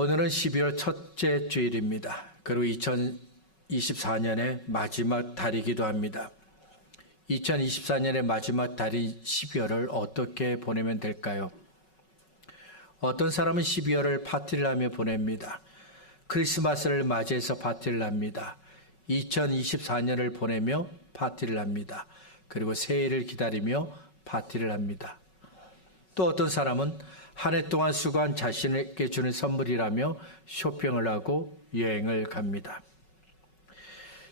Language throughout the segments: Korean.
오늘은 12월 첫째 주일입니다. 그리고 2024년의 마지막 달이기도 합니다. 2024년의 마지막 달인 12월을 어떻게 보내면 될까요? 어떤 사람은 12월을 파티를 하며 보냅니다. 크리스마스를 맞이해서 파티를 합니다. 2024년을 보내며 파티를 합니다. 그리고 새해를 기다리며 파티를 합니다. 또 어떤 사람은 한 해 동안 수고한 자신에게 주는 선물이라며 쇼핑을 하고 여행을 갑니다.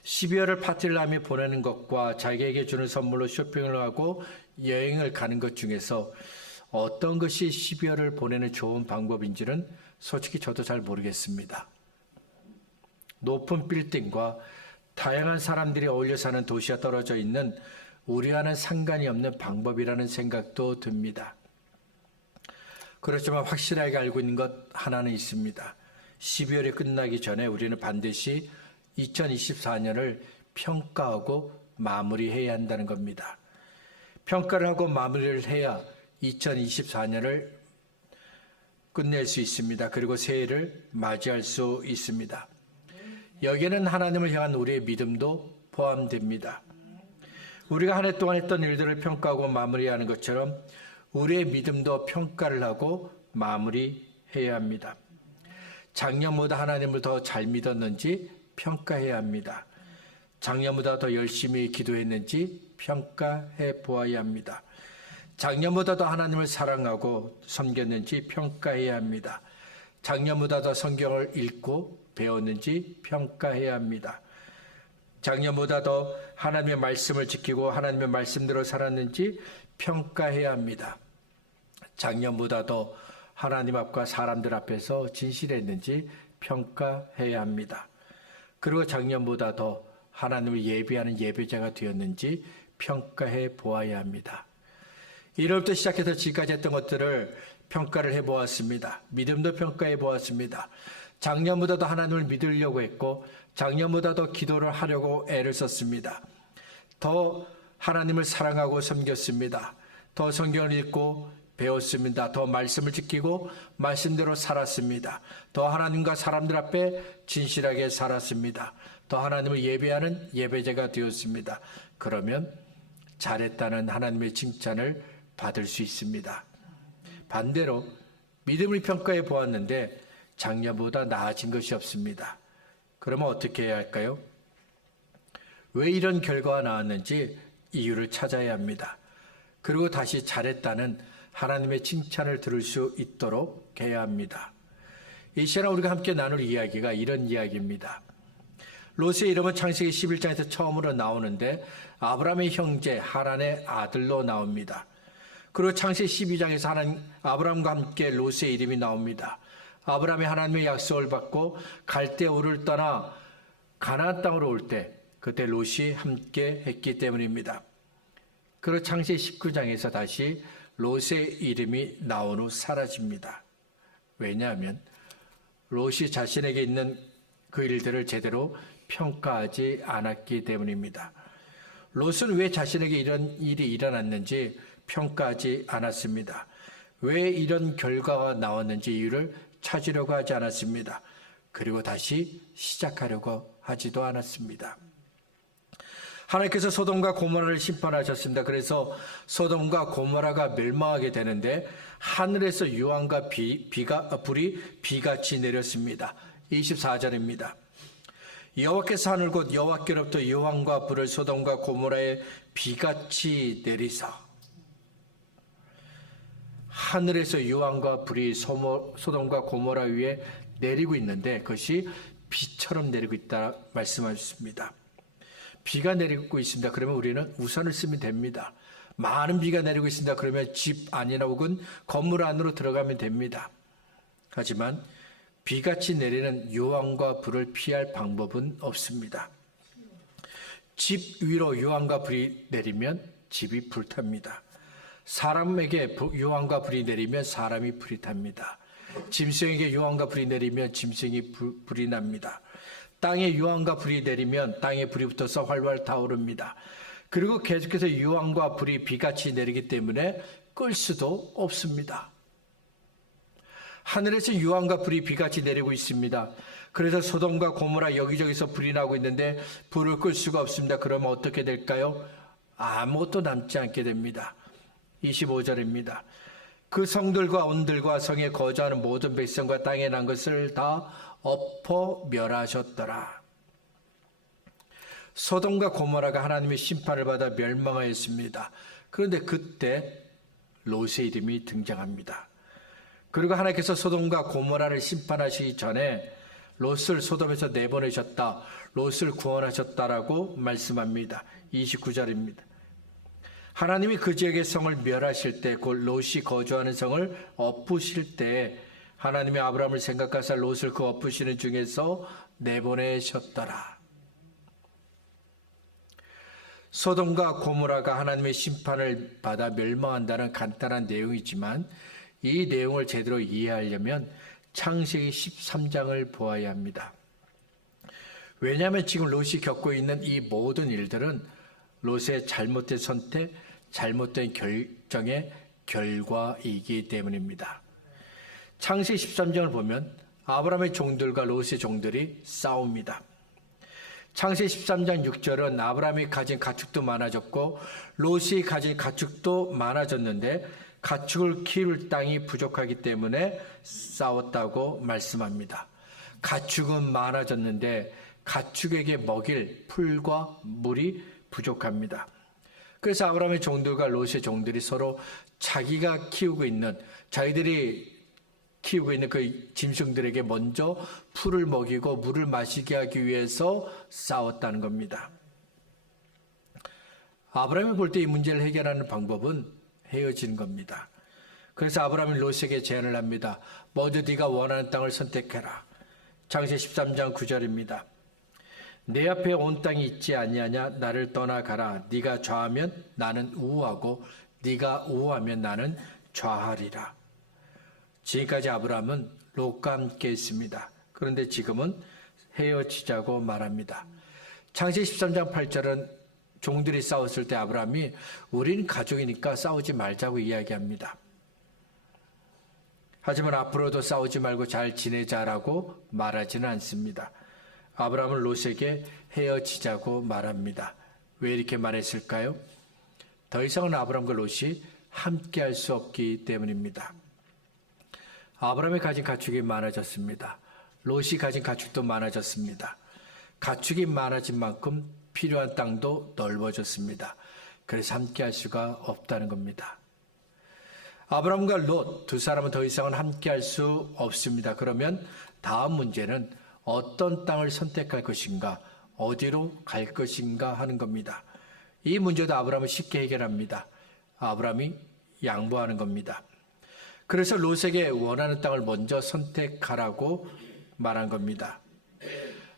12월을 파티를 하며 보내는 것과 자기에게 주는 선물로 쇼핑을 하고 여행을 가는 것 중에서 어떤 것이 12월을 보내는 좋은 방법인지는 솔직히 저도 잘 모르겠습니다. 높은 빌딩과 다양한 사람들이 어울려 사는 도시와 떨어져 있는 우리와는 상관이 없는 방법이라는 생각도 듭니다. 그렇지만 확실하게 알고 있는 것 하나는 있습니다. 12월이 끝나기 전에 우리는 반드시 2024년을 평가하고 마무리해야 한다는 겁니다. 평가를 하고 마무리를 해야 2024년을 끝낼 수 있습니다. 그리고 새해를 맞이할 수 있습니다. 여기에는 하나님을 향한 우리의 믿음도 포함됩니다. 우리가 한 해 동안 했던 일들을 평가하고 마무리하는 것처럼 우리의 믿음도 평가를 하고 마무리해야 합니다. 작년보다 하나님을 더 잘 믿었는지 평가해야 합니다. 작년보다 더 열심히 기도했는지 평가해 보아야 합니다. 작년보다 더 하나님을 사랑하고 섬겼는지 평가해야 합니다. 작년보다 더 성경을 읽고 배웠는지 평가해야 합니다. 작년보다 더 하나님의 말씀을 지키고 하나님의 말씀대로 살았는지 평가해야 합니다. 작년보다 더 하나님 앞과 사람들 앞에서 진실했는지 평가해야 합니다. 그리고 작년보다 더 하나님을 예배하는 예배자가 되었는지 평가해 보아야 합니다. 1월부터 시작해서 지금까지 했던 것들을 평가를 해보았습니다. 믿음도 평가해 보았습니다. 작년보다 더 하나님을 믿으려고 했고 작년보다 더 기도를 하려고 애를 썼습니다. 더 하나님을 사랑하고 섬겼습니다. 더 성경을 읽고 배웠습니다. 더 말씀을 지키고 말씀대로 살았습니다. 더 하나님과 사람들 앞에 진실하게 살았습니다. 더 하나님을 예배하는 예배자가 되었습니다. 그러면 잘했다는 하나님의 칭찬을 받을 수 있습니다. 반대로 믿음을 평가해 보았는데 작년보다 나아진 것이 없습니다. 그러면 어떻게 해야 할까요? 왜 이런 결과가 나왔는지 이유를 찾아야 합니다. 그리고 다시 잘했다는 하나님의 칭찬을 들을 수 있도록 해야 합니다. 이 시간 우리가 함께 나눌 이야기가 이런 이야기입니다. 롯의 이름은 창세기 11장에서 처음으로 나오는데 아브라함의 형제 하란의 아들로 나옵니다. 그리고 창세기 12장에서 아브라함과 함께 롯의 이름이 나옵니다. 아브라함이 하나님의 약속을 받고 갈대우를 떠나 가나안 땅으로 올 때 그때 롯이 함께 했기 때문입니다. 그리고 창세기 19장에서 다시 롯의 이름이 나온 후 사라집니다. 왜냐하면 롯이 자신에게 있는 그 일들을 제대로 평가하지 않았기 때문입니다. 롯은 왜 자신에게 이런 일이 일어났는지 평가하지 않았습니다. 왜 이런 결과가 나왔는지 이유를 찾으려고 하지 않았습니다. 그리고 다시 시작하려고 하지도 않았습니다. 하나님께서 소돔과 고모라를 심판하셨습니다. 그래서 소돔과 고모라가 멸망하게 되는데 하늘에서 유황과 불이 비같이 내렸습니다. 24절입니다. 여호와께서 하늘 곧 여호와께로부터 유황과 불을 소돔과 고모라에 비같이 내리사. 하늘에서 유황과 불이 소돔과 고모라 위에 내리고 있는데 그것이 비처럼 내리고 있다 말씀하셨습니다. 비가 내리고 있습니다. 그러면 우리는 우산을 쓰면 됩니다. 많은 비가 내리고 있습니다. 그러면 집 안이나 혹은 건물 안으로 들어가면 됩니다. 하지만 비같이 내리는 유황과 불을 피할 방법은 없습니다. 집 위로 유황과 불이 내리면 집이 불탑니다. 사람에게 유황과 불이 내리면 사람이 불이 탑니다. 짐승에게 유황과 불이 내리면 짐승이 불이 납니다. 땅에 유황과 불이 내리면 땅에 불이 붙어서 활활 타오릅니다. 그리고 계속해서 유황과 불이 비같이 내리기 때문에 끌 수도 없습니다. 하늘에서 유황과 불이 비같이 내리고 있습니다. 그래서 소돔과 고모라 여기저기서 불이 나고 있는데 불을 끌 수가 없습니다. 그러면 어떻게 될까요? 아무것도 남지 않게 됩니다. 25절입니다. 그 성들과 온들과 성에 거주하는 모든 백성과 땅에 난 것을 다 엎어 멸하셨더라. 소돔과 고모라가 하나님의 심판을 받아 멸망하였습니다. 그런데 그때 롯의 이름이 등장합니다. 그리고 하나님께서 소돔과 고모라를 심판하시기 전에 롯을 소돔에서 내보내셨다. 롯을 구원하셨다라고 말씀합니다. 29절입니다. 하나님이 그 지역의 성을 멸하실 때, 곧 롯이 거주하는 성을 엎으실 때 하나님이 아브라함을 생각하사 롯을 그 엎으시는 중에서 내보내셨더라. 소돔과 고모라가 하나님의 심판을 받아 멸망한다는 간단한 내용이지만 이 내용을 제대로 이해하려면 창세기 13장을 보아야 합니다. 왜냐하면 지금 롯이 겪고 있는 이 모든 일들은 롯의 잘못된 선택, 잘못된 결정의 결과이기 때문입니다. 창세기 13장을 보면 아브라함의 종들과 롯의 종들이 싸웁니다. 창세기 13장 6절은 아브라함이 가진 가축도 많아졌고 롯이 가진 가축도 많아졌는데 가축을 키울 땅이 부족하기 때문에 싸웠다고 말씀합니다. 가축은 많아졌는데 가축에게 먹일 풀과 물이 부족합니다. 그래서 아브라함의 종들과 롯의 종들이 서로 자기들이 키우고 있는 그 짐승들에게 먼저 풀을 먹이고 물을 마시게 하기 위해서 싸웠다는 겁니다. 아브라함이 볼 때 이 문제를 해결하는 방법은 헤어지는 겁니다. 그래서 아브라함이 롯에게 제안을 합니다. 모두 네가 원하는 땅을 선택해라. 창세기 13장 9절입니다. 내 앞에 온 땅이 있지 아니하냐? 나를 떠나가라. 네가 좌하면 나는 우하고 네가 우하면 나는 좌하리라. 지금까지 아브라함은 롯과 함께 했습니다. 그런데 지금은 헤어지자고 말합니다. 창세기 13장 8절은 종들이 싸웠을 때 아브라함이 우린 가족이니까 싸우지 말자고 이야기합니다. 하지만 앞으로도 싸우지 말고 잘 지내자라고 말하지는 않습니다. 아브라함은 롯에게 헤어지자고 말합니다. 왜 이렇게 말했을까요? 더 이상은 아브라함과 롯이 함께할 수 없기 때문입니다. 아브라함이 가진 가축이 많아졌습니다. 롯이 가진 가축도 많아졌습니다. 가축이 많아진 만큼 필요한 땅도 넓어졌습니다. 그래서 함께할 수가 없다는 겁니다. 아브라함과 롯 두 사람은 더 이상은 함께할 수 없습니다. 그러면 다음 문제는 어떤 땅을 선택할 것인가, 어디로 갈 것인가 하는 겁니다. 이 문제도 아브라함은 쉽게 해결합니다. 아브라함이 양보하는 겁니다. 그래서 롯에게 원하는 땅을 먼저 선택하라고 말한 겁니다.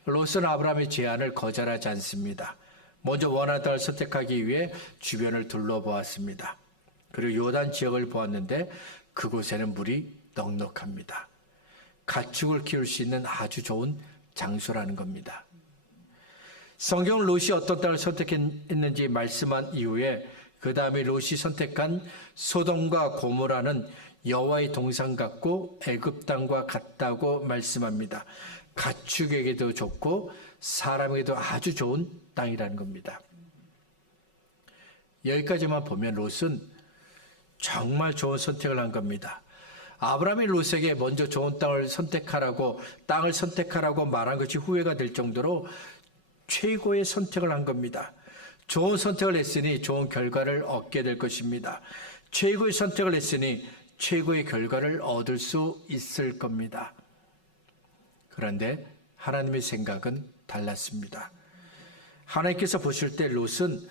롯은 아브라함의 제안을 거절하지 않습니다. 먼저 원하는 땅을 선택하기 위해 주변을 둘러보았습니다. 그리고 요단 지역을 보았는데 그곳에는 물이 넉넉합니다. 가축을 키울 수 있는 아주 좋은 장소라는 겁니다. 성경은 롯이 어떤 땅을 선택했는지 말씀한 이후에 그 다음에 롯이 선택한 소돔과 고모라는 여호와의 동산 같고 애굽 땅과 같다고 말씀합니다. 가축에게도 좋고 사람에게도 아주 좋은 땅이라는 겁니다. 여기까지만 보면 롯은 정말 좋은 선택을 한 겁니다. 아브라함이 롯에게 먼저 좋은 땅을 선택하라고 말한 것이 후회가 될 정도로 최고의 선택을 한 겁니다. 좋은 선택을 했으니 좋은 결과를 얻게 될 것입니다. 최고의 선택을 했으니 최고의 결과를 얻을 수 있을 겁니다. 그런데 하나님의 생각은 달랐습니다. 하나님께서 보실 때 롯은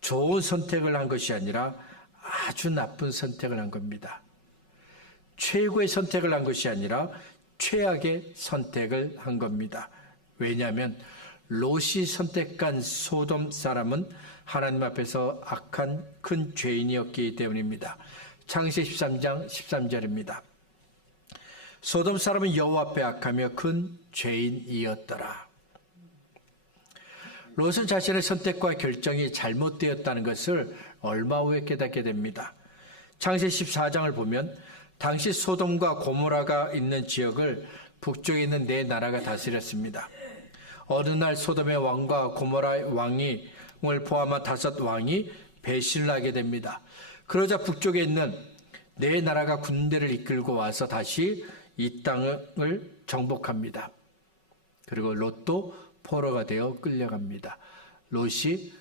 좋은 선택을 한 것이 아니라 아주 나쁜 선택을 한 겁니다. 최고의 선택을 한 것이 아니라 최악의 선택을 한 겁니다. 왜냐하면 롯이 선택한 소돔 사람은 하나님 앞에서 악한 큰 죄인이었기 때문입니다. 창세기 13장 13절입니다. 소돔 사람은 여호와 앞에 악하며 큰 죄인이었더라. 롯은 자신의 선택과 결정이 잘못되었다는 것을 얼마 후에 깨닫게 됩니다. 창세기 14장을 보면 당시 소돔과 고모라가 있는 지역을 북쪽에 있는 네 나라가 다스렸습니다. 어느 날 소돔의 왕과 고모라의 왕을 포함한 5왕이 배신을 하게 됩니다. 그러자 북쪽에 있는 네 나라가 군대를 이끌고 와서 다시 이 땅을 정복합니다. 그리고 롯도 포로가 되어 끌려갑니다. 롯이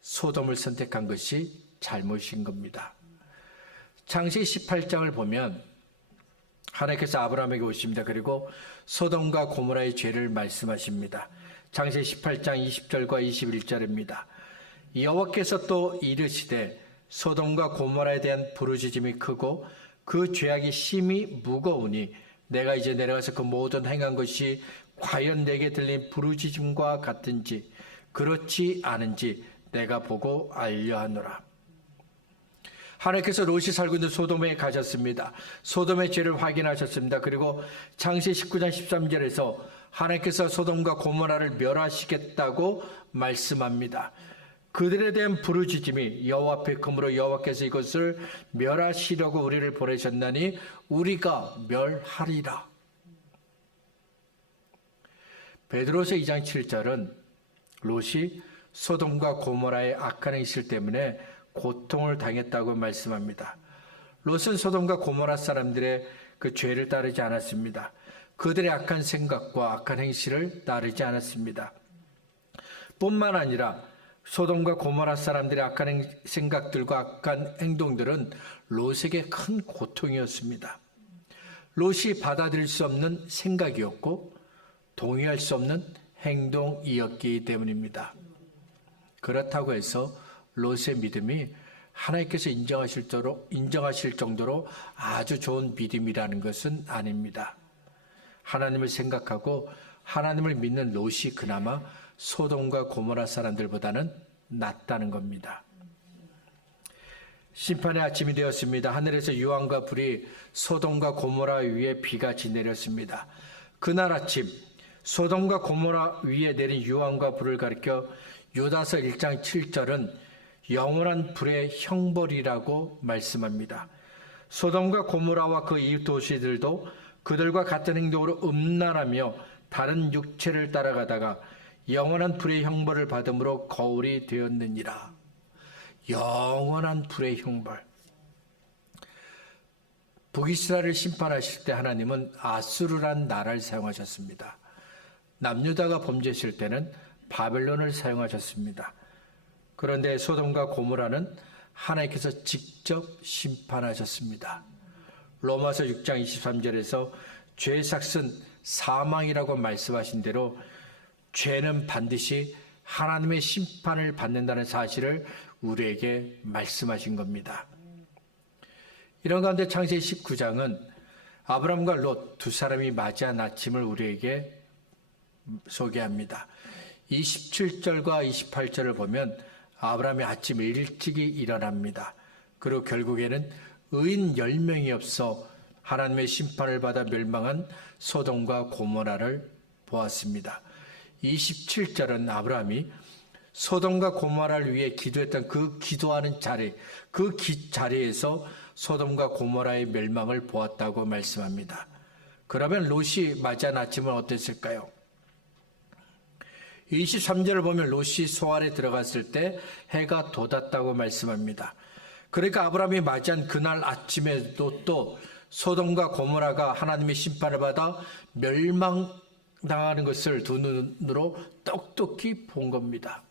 소돔을 선택한 것이 잘못인 겁니다. 창세기 18장을 보면 하나님께서 아브라함에게 오십니다. 그리고 소돔과 고모라의 죄를 말씀하십니다. 창세기 18장 20절과 21절입니다. 여호와께서 또 이르시되 소돔과 고모라에 대한 부르짖음이 크고 그 죄악이 심히 무거우니 내가 이제 내려가서 그 모든 행한 것이 과연 내게 들린 부르짖음과 같은지 그렇지 않은지 내가 보고 알려하노라. 하나님께서 롯이 살고 있는 소돔에 가셨습니다. 소돔의 죄를 확인하셨습니다. 그리고 창세기 19장 13절에서 하나님께서 소돔과 고모라를 멸하시겠다고 말씀합니다. 그들에 대한 부르짖음이 여호와 앞에 크므로 여호와께서 이것을 멸하시려고 우리를 보내셨나니 우리가 멸하리라. 베드로서 2장 7절은 롯이 소돔과 고모라의 악한 행실 때문에 고통을 당했다고 말씀합니다. 롯은 소돔과 고모라 사람들의 그 죄를 따르지 않았습니다. 그들의 악한 생각과 악한 행실을 따르지 않았습니다. 뿐만 아니라 소돔과 고모라 사람들의 악한 생각들과 악한 행동들은 롯에게 큰 고통이었습니다. 롯이 받아들일 수 없는 생각이었고 동의할 수 없는 행동이었기 때문입니다. 그렇다고 해서 롯의 믿음이 하나님께서 인정하실 정도로 아주 좋은 믿음이라는 것은 아닙니다. 하나님을 생각하고 하나님을 믿는 롯이 그나마 소돔과 고모라 사람들보다는 낫다는 겁니다. 심판의 아침이 되었습니다. 하늘에서 유황과 불이 소돔과 고모라 위에 비같이 내렸습니다. 그날 아침 소돔과 고모라 위에 내린 유황과 불을 가리켜 유다서 1장 7절은 영원한 불의 형벌이라고 말씀합니다. 소돔과 고모라와 그 이웃 도시들도 그들과 같은 행동으로 음란하며 다른 육체를 따라가다가 영원한 불의 형벌을 받음으로 거울이 되었느니라. 영원한 불의 형벌. 북이스라엘을 심판하실 때 하나님은 아수르란 나라를 사용하셨습니다. 남유다가 범죄했을 때는 바벨론을 사용하셨습니다. 그런데 소돔과 고모라는 하나님께서 직접 심판하셨습니다. 로마서 6장 23절에서 죄의 삭은 사망이라고 말씀하신 대로 죄는 반드시 하나님의 심판을 받는다는 사실을 우리에게 말씀하신 겁니다. 이런 가운데 창세기 19장은 아브람과 롯 두 사람이 맞이한 아침을 우리에게 소개합니다. 27절과 28절을 보면 아브라함이 아침에 일찍이 일어납니다. 그리고 결국에는 의인 10명이 없어 하나님의 심판을 받아 멸망한 소돔과 고모라를 보았습니다. 27절은 아브라함이 소돔과 고모라를 위해 기도했던 그 기도하는 자리, 그 자리에서 소돔과 고모라의 멸망을 보았다고 말씀합니다. 그러면 롯이 맞이한 아침은 어땠을까요? 23절을 보면 롯이 소알에 들어갔을 때 해가 돋았다고 말씀합니다. 그러니까 아브라함이 맞이한 그날 아침에도 또 소돔과 고모라가 하나님의 심판을 받아 멸망당하는 것을 두 눈으로 똑똑히 본 겁니다.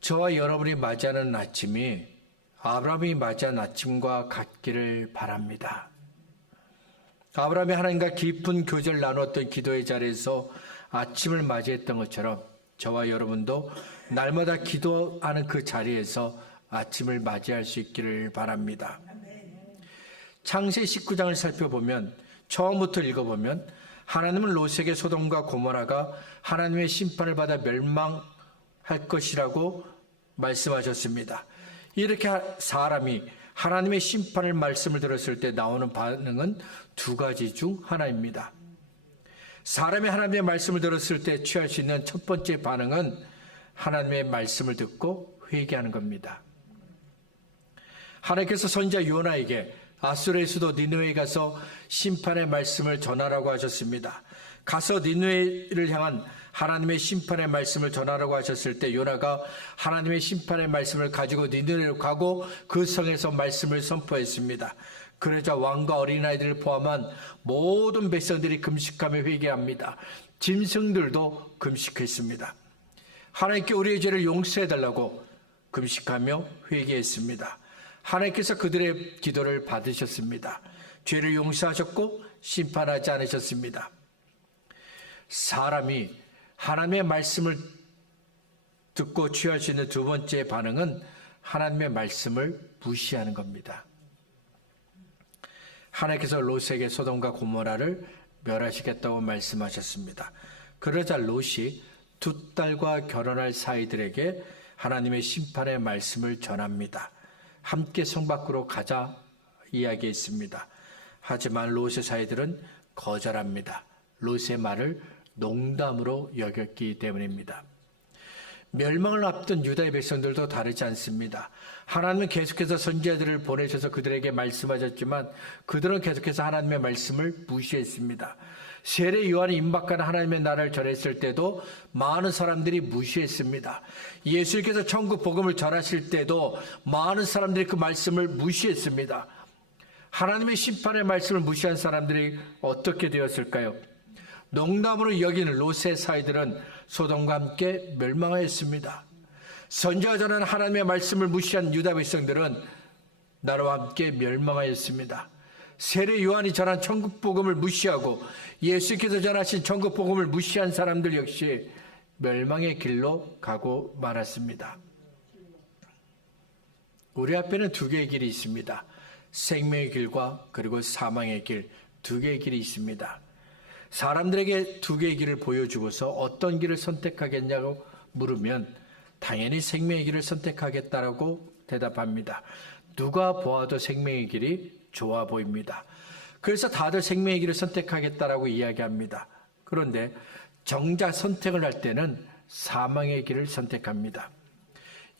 저와 여러분이 맞이하는 아침이 아브라함이 맞이한 아침과 같기를 바랍니다. 아브라함이 하나님과 깊은 교제를 나눴던 기도의 자리에서 아침을 맞이했던 것처럼 저와 여러분도 날마다 기도하는 그 자리에서 아침을 맞이할 수 있기를 바랍니다. 창세기 19장을 살펴보면 처음부터 읽어보면 하나님은 롯에게 소돔과 고모라가 하나님의 심판을 받아 멸망할 것이라고 말씀하셨습니다. 이렇게 사람이 하나님의 심판을 말씀을 들었을 때 나오는 반응은 두 가지 중 하나입니다. 사람이 하나님의 말씀을 들었을 때 취할 수 있는 첫 번째 반응은 하나님의 말씀을 듣고 회개하는 겁니다. 하나님께서 선지자 요나에게 아수르의 수도 니느웨에 가서 심판의 말씀을 전하라고 하셨습니다. 가서 니느웨를 향한 하나님의 심판의 말씀을 전하라고 하셨을 때 요나가 하나님의 심판의 말씀을 가지고 니느웨로 가고 그 성에서 말씀을 선포했습니다. 그러자 왕과 어린아이들을 포함한 모든 백성들이 금식하며 회개합니다. 짐승들도 금식했습니다. 하나님께 우리의 죄를 용서해달라고 금식하며 회개했습니다. 하나님께서 그들의 기도를 받으셨습니다. 죄를 용서하셨고 심판하지 않으셨습니다. 사람이 하나님의 말씀을 듣고 취할 수 있는 두 번째 반응은 하나님의 말씀을 무시하는 겁니다. 하나님께서 롯에게 소돔과 고모라를 멸하시겠다고 말씀하셨습니다. 그러자 롯이 두 딸과 결혼할 사이들에게 하나님의 심판의 말씀을 전합니다. 함께 성 밖으로 가자 이야기했습니다. 하지만 롯의 사이들은 거절합니다. 롯의 말을 농담으로 여겼기 때문입니다. 멸망을 앞둔 유다의 백성들도 다르지 않습니다. 하나님은 계속해서 선지자들을 보내셔서 그들에게 말씀하셨지만 그들은 계속해서 하나님의 말씀을 무시했습니다. 세례 요한이 임박하는 하나님의 나라를 전했을 때도 많은 사람들이 무시했습니다. 예수님께서 천국 복음을 전하실 때도 많은 사람들이 그 말씀을 무시했습니다. 하나님의 심판의 말씀을 무시한 사람들이 어떻게 되었을까요? 농담으로 여기는 롯의 사이들은 소돔과 함께 멸망하였습니다. 선지자가 전하는 하나님의 말씀을 무시한 유다 백성들은 나라와 함께 멸망하였습니다. 세례 요한이 전한 천국 복음을 무시하고 예수께서 전하신 천국 복음을 무시한 사람들 역시 멸망의 길로 가고 말았습니다. 우리 앞에는 두 개의 길이 있습니다. 생명의 길과 그리고 사망의 길, 두 개의 길이 있습니다. 사람들에게 두 개의 길을 보여주고서 어떤 길을 선택하겠냐고 물으면 당연히 생명의 길을 선택하겠다라고 대답합니다. 누가 보아도 생명의 길이 좋아 보입니다. 그래서 다들 생명의 길을 선택하겠다라고 이야기합니다. 그런데 정작 선택을 할 때는 사망의 길을 선택합니다.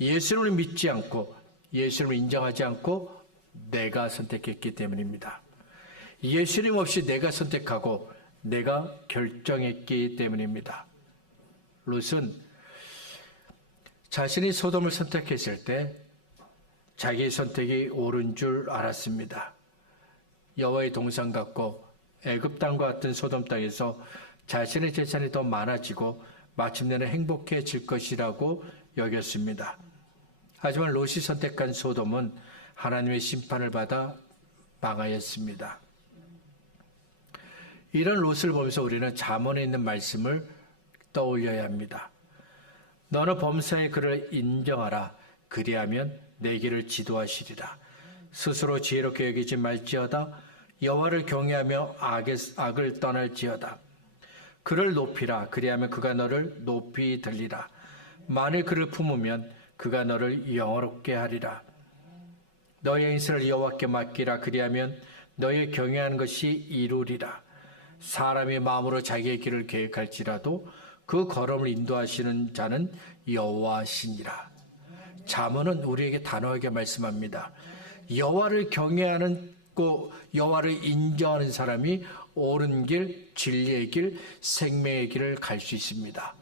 예수님을 믿지 않고 예수님을 인정하지 않고 내가 선택했기 때문입니다. 예수님 없이 내가 선택하고 내가 결정했기 때문입니다. 롯은 자신이 소돔을 선택했을 때 자기의 선택이 옳은 줄 알았습니다. 여호와의 동산 같고 애굽 땅과 같은 소돔 땅에서 자신의 재산이 더 많아지고 마침내는 행복해질 것이라고 여겼습니다. 하지만 롯이 선택한 소돔은 하나님의 심판을 받아 망하였습니다. 이런 롯을 보면서 우리는 잠언에 있는 말씀을 떠올려야 합니다. 너는 범사의 그를 인정하라. 그리하면 내 길을 지도하시리라. 스스로 지혜롭게 여기지 말지어다. 여호와를 경외하며 악을 떠날지어다. 그를 높이라. 그리하면 그가 너를 높이 들리라. 만일 그를 품으면 그가 너를 영화롭게 하리라. 너의 인생을 여호와께 맡기라. 그리하면 너의 경외하는 것이 이루리라. 사람의 마음으로 자기의 길을 계획할지라도 그 걸음을 인도하시는 자는 여호와시니라. 잠언은 우리에게 단호하게 말씀합니다. 여호와를 경외하는 여호와를 인정하는 사람이 옳은 길, 진리의 길, 생명의 길을 갈 수 있습니다.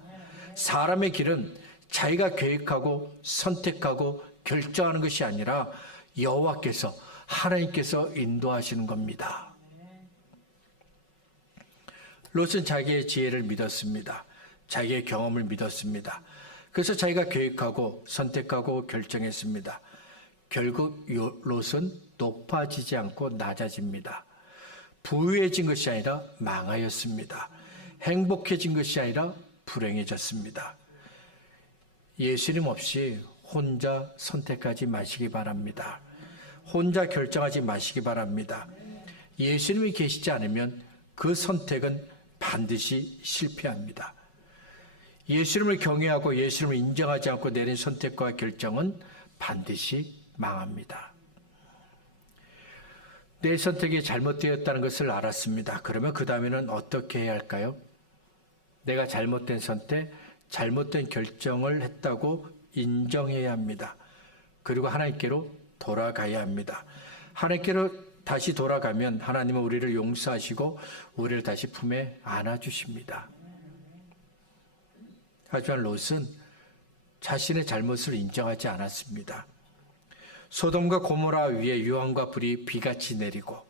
사람의 길은 자기가 계획하고 선택하고 결정하는 것이 아니라 여호와께서 하나님께서 인도하시는 겁니다. 롯은 자기의 지혜를 믿었습니다. 자기의 경험을 믿었습니다. 그래서 자기가 계획하고 선택하고 결정했습니다. 결국 롯은 높아지지 않고 낮아집니다. 부유해진 것이 아니라 망하였습니다. 행복해진 것이 아니라 불행해졌습니다. 예수님 없이 혼자 선택하지 마시기 바랍니다. 혼자 결정하지 마시기 바랍니다. 예수님이 계시지 않으면 그 선택은 반드시 실패합니다. 예수님을 경외하고 예수님을 인정하지 않고 내린 선택과 결정은 반드시 망합니다. 내 선택이 잘못되었다는 것을 알았습니다. 그러면 그 다음에는 어떻게 해야 할까요? 내가 잘못된 선택, 잘못된 결정을 했다고 인정해야 합니다. 그리고 하나님께로 돌아가야 합니다. 하나님께로 다시 돌아가면 하나님은 우리를 용서하시고 우리를 다시 품에 안아주십니다. 하지만 롯은 자신의 잘못을 인정하지 않았습니다. 소돔과 고모라 위에 유황과 불이 비같이 내리고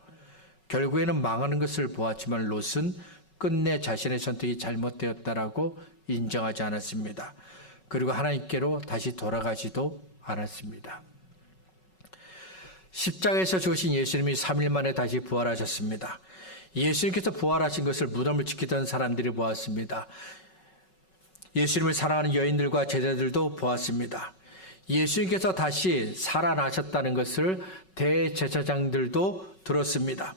결국에는 망하는 것을 보았지만 롯은 끝내 자신의 선택이 잘못되었다라고 인정하지 않았습니다. 그리고 하나님께로 다시 돌아가지도 않았습니다. 십자가에서 죽으신 예수님이 3일 만에 다시 부활하셨습니다. 예수님께서 부활하신 것을 무덤을 지키던 사람들이 보았습니다. 예수님을 사랑하는 여인들과 제자들도 보았습니다. 예수님께서 다시 살아나셨다는 것을 대제사장들도 들었습니다.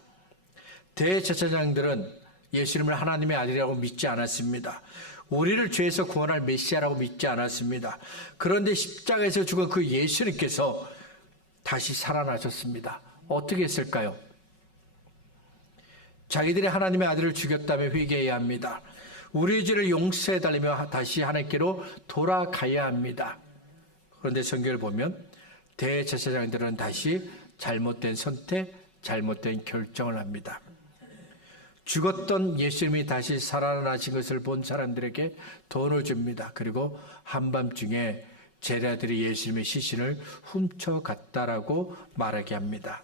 대제사장들은 예수님을 하나님의 아들이라고 믿지 않았습니다. 우리를 죄에서 구원할 메시아라고 믿지 않았습니다. 그런데 십자가에서 죽은 그 예수님께서 다시 살아나셨습니다. 어떻게 했을까요? 자기들이 하나님의 아들을 죽였다며 회개해야 합니다. 우리의 죄를 용서해달라며 다시 하나님께로 돌아가야 합니다. 그런데 성경을 보면 대제사장들은 다시 잘못된 선택, 잘못된 결정을 합니다. 죽었던 예수님이 다시 살아나신 것을 본 사람들에게 돈을 줍니다. 그리고 한밤중에 제자들이 예수님의 시신을 훔쳐갔다라고 말하게 합니다.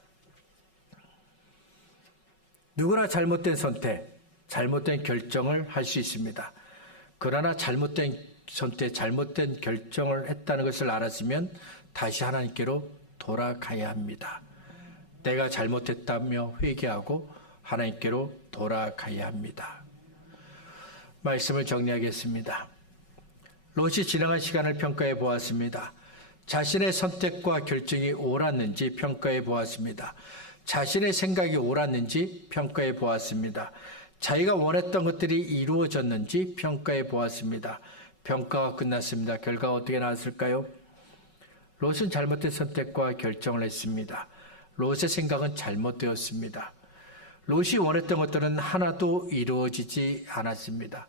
누구나 잘못된 선택, 잘못된 결정을 할 수 있습니다. 그러나 잘못된 선택, 잘못된 결정을 했다는 것을 알았으면 다시 하나님께로 돌아가야 합니다. 내가 잘못했다며 회개하고 하나님께로 돌아가야 합니다. 말씀을 정리하겠습니다. 롯이 지나간 시간을 평가해 보았습니다. 자신의 선택과 결정이 옳았는지 평가해 보았습니다. 자신의 생각이 옳았는지 평가해 보았습니다. 자기가 원했던 것들이 이루어졌는지 평가해 보았습니다. 평가가 끝났습니다. 결과가 어떻게 나왔을까요? 롯은 잘못된 선택과 결정을 했습니다. 롯의 생각은 잘못되었습니다. 롯이 원했던 것들은 하나도 이루어지지 않았습니다.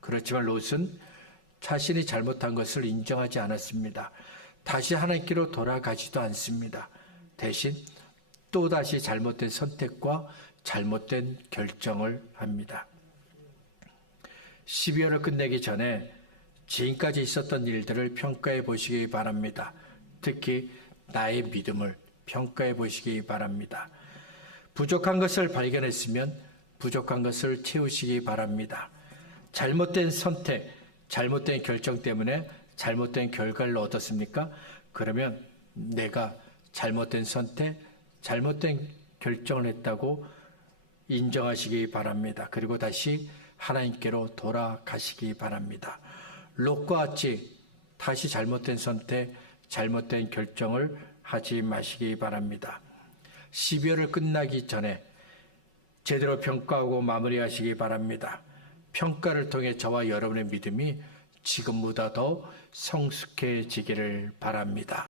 그렇지만 롯은 자신이 잘못한 것을 인정하지 않았습니다. 다시 하나님께로 돌아가지도 않습니다. 대신 또다시 잘못된 선택과 잘못된 결정을 합니다. 12월을 끝내기 전에 지금까지 있었던 일들을 평가해 보시기 바랍니다. 특히 나의 믿음을 평가해 보시기 바랍니다. 부족한 것을 발견했으면 부족한 것을 채우시기 바랍니다. 잘못된 선택, 잘못된 결정 때문에 잘못된 결과를 얻었습니까? 그러면 내가 잘못된 선택, 잘못된 결정을 했다고 인정하시기 바랍니다. 그리고 다시 하나님께로 돌아가시기 바랍니다. 롯과 같이 다시 잘못된 선택, 잘못된 결정을 하지 마시기 바랍니다. 12월을 끝나기 전에 제대로 평가하고 마무리하시기 바랍니다. 평가를 통해 저와 여러분의 믿음이 지금보다 더 성숙해지기를 바랍니다.